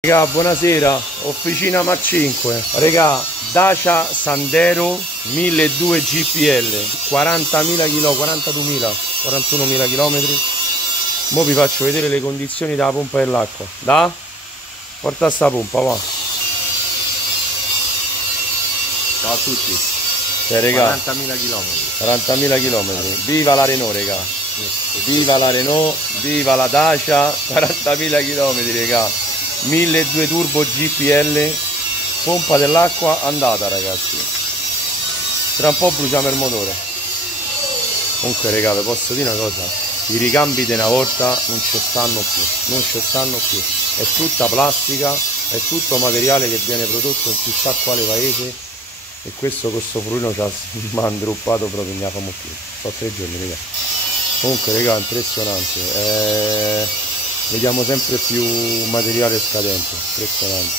Regà, buonasera, officina Mach 5. Regà, Dacia Sandero 1200 GPL, 40.000 km, 42.000, 41.000 km. Mo vi faccio vedere le condizioni della pompa dell'acqua. Da? Porta sta pompa, va. Ciao a tutti. Regà, 40.000 km. 40.000 km. Viva la Renault, regà. Viva la Renault, viva la Dacia, 40.000 km, regà. 1200 turbo GPL, pompa dell'acqua andata, ragazzi. Tra un po' bruciamo il motore. Comunque, regà, vi posso dire una cosa: i ricambi di una volta non ci stanno più, non ci stanno più. È tutta plastica, è tutto materiale che viene prodotto in chissà quale paese, e questo con sto frulino ci ha mandruppato proprio, non ne famo più. Sono 3 giorni, regà. Comunque, regà, impressionante. Vediamo sempre più materiale scadente, impressionante.